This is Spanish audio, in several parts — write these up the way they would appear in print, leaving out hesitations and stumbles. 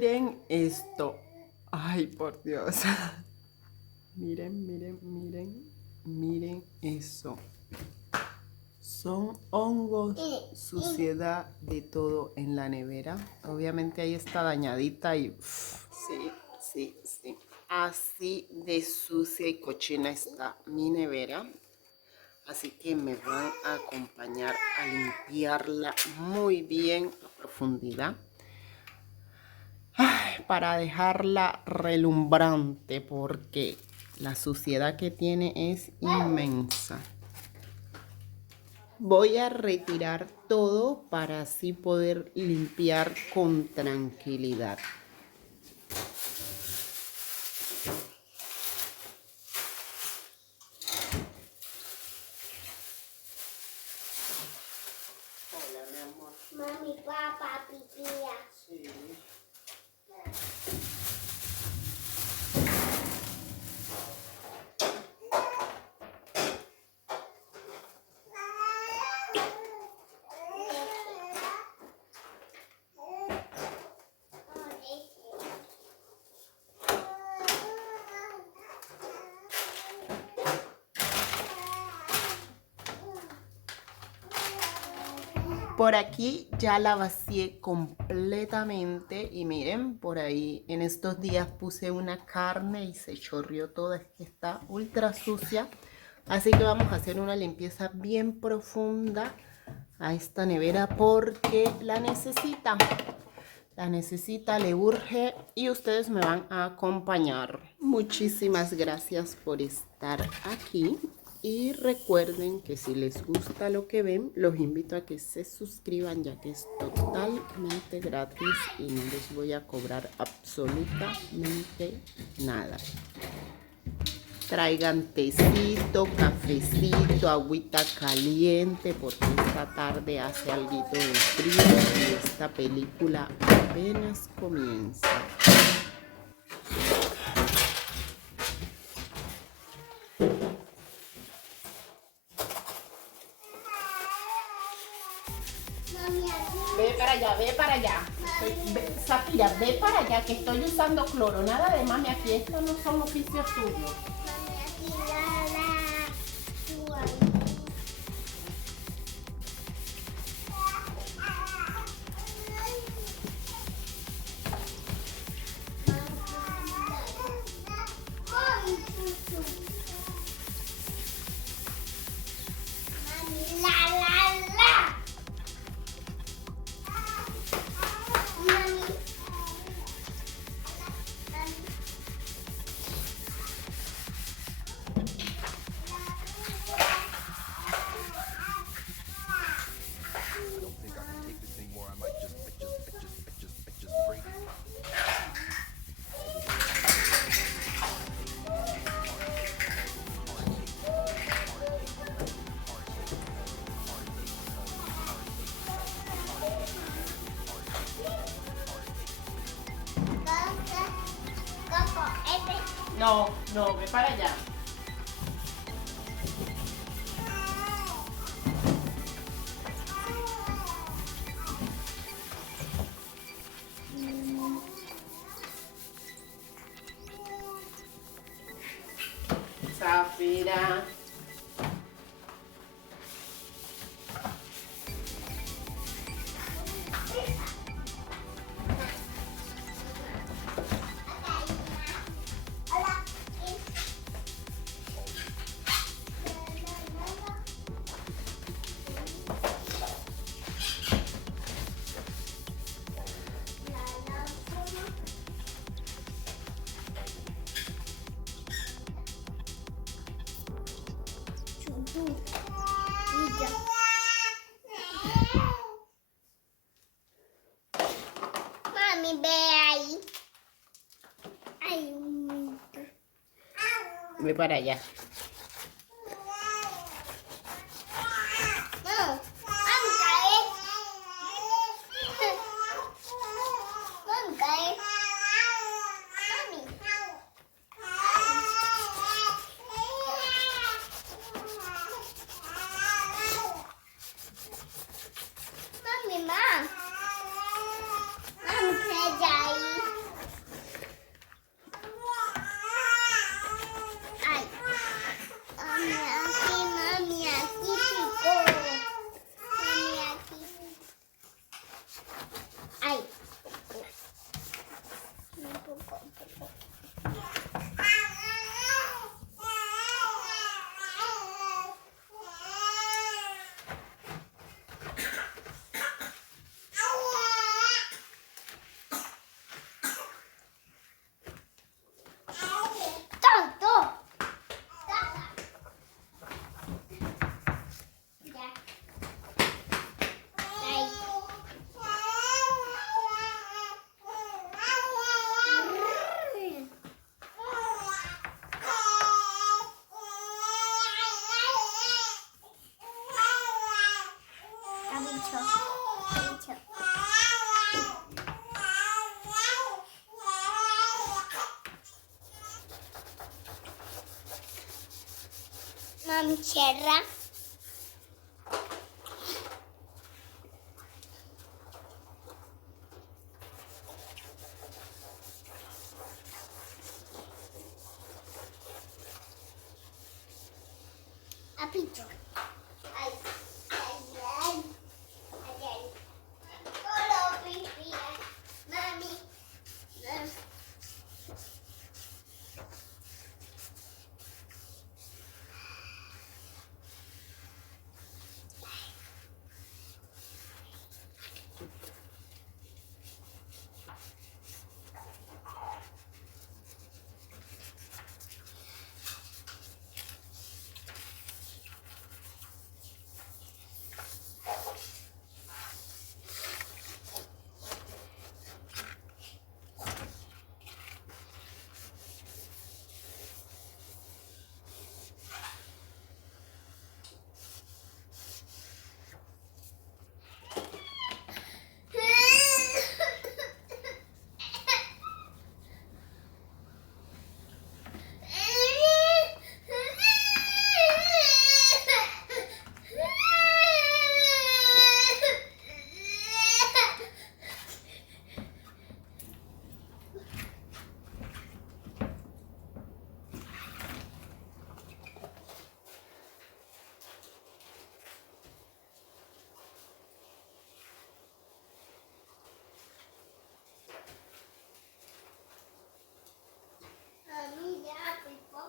Miren esto. Ay, por Dios. Miren, miren, miren. Miren eso. Son hongos, suciedad de todo en la nevera. Obviamente ahí está dañadita y sí, sí, sí. Así de sucia y cochina está mi nevera. Así que me van a acompañar a limpiarla muy bien a profundidad. Ay, para dejarla relumbrante porque la suciedad que tiene es inmensa. Voy a retirar todo para así poder limpiar con tranquilidad. Hola, mi amor. Mami, papá, pipía. Sí. Por aquí ya la vacié completamente y miren, por ahí en estos días puse una carne y se chorreó toda, es que está ultra sucia. Así que vamos a hacer una limpieza bien profunda a esta nevera porque la necesita, le urge y ustedes me van a acompañar. Muchísimas gracias por estar aquí. Y recuerden que si les gusta lo que ven, los invito a que se suscriban ya que es totalmente gratis y no les voy a cobrar absolutamente nada. Traigan tecito, cafecito, agüita caliente porque esta tarde hace algo de frío y esta película apenas comienza. Ve para allá, ve para allá. Zafira, ve para allá que estoy usando cloro. Nada de mami, aquí estos no son oficios tuyos. No, no, ve para allá. Zafira. Mami, ve ahí. Ay, Ve para allá. no, vamos a caer. Vamos a caer. Mami. Mami, ma. Vamos a allá ahí. Pincho. Mami, cierra. Apito. Ay, ay, ay. Ay, ay. Solo pipí. Mami. Mami, ya, pipo.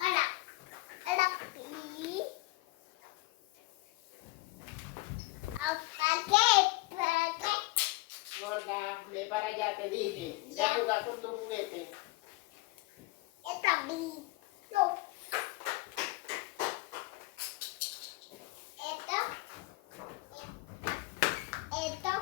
Hola. Hola, pi. ¿Para qué? ¿Para qué? Gorda, ve para allá, te dije. Ya Ya. jugar con tu juguete. Esta pi. No. Esto. Esto.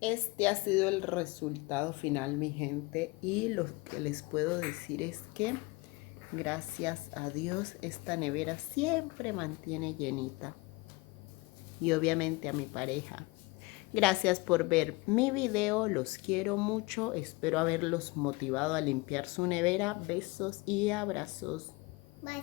Este ha sido el resultado final, mi gente, y lo que les puedo decir es que gracias a Dios esta nevera siempre mantiene llenita. Y obviamente a mi pareja. Gracias por ver mi video, los quiero mucho, espero haberlos motivado a limpiar su nevera. Besos y abrazos. Bye.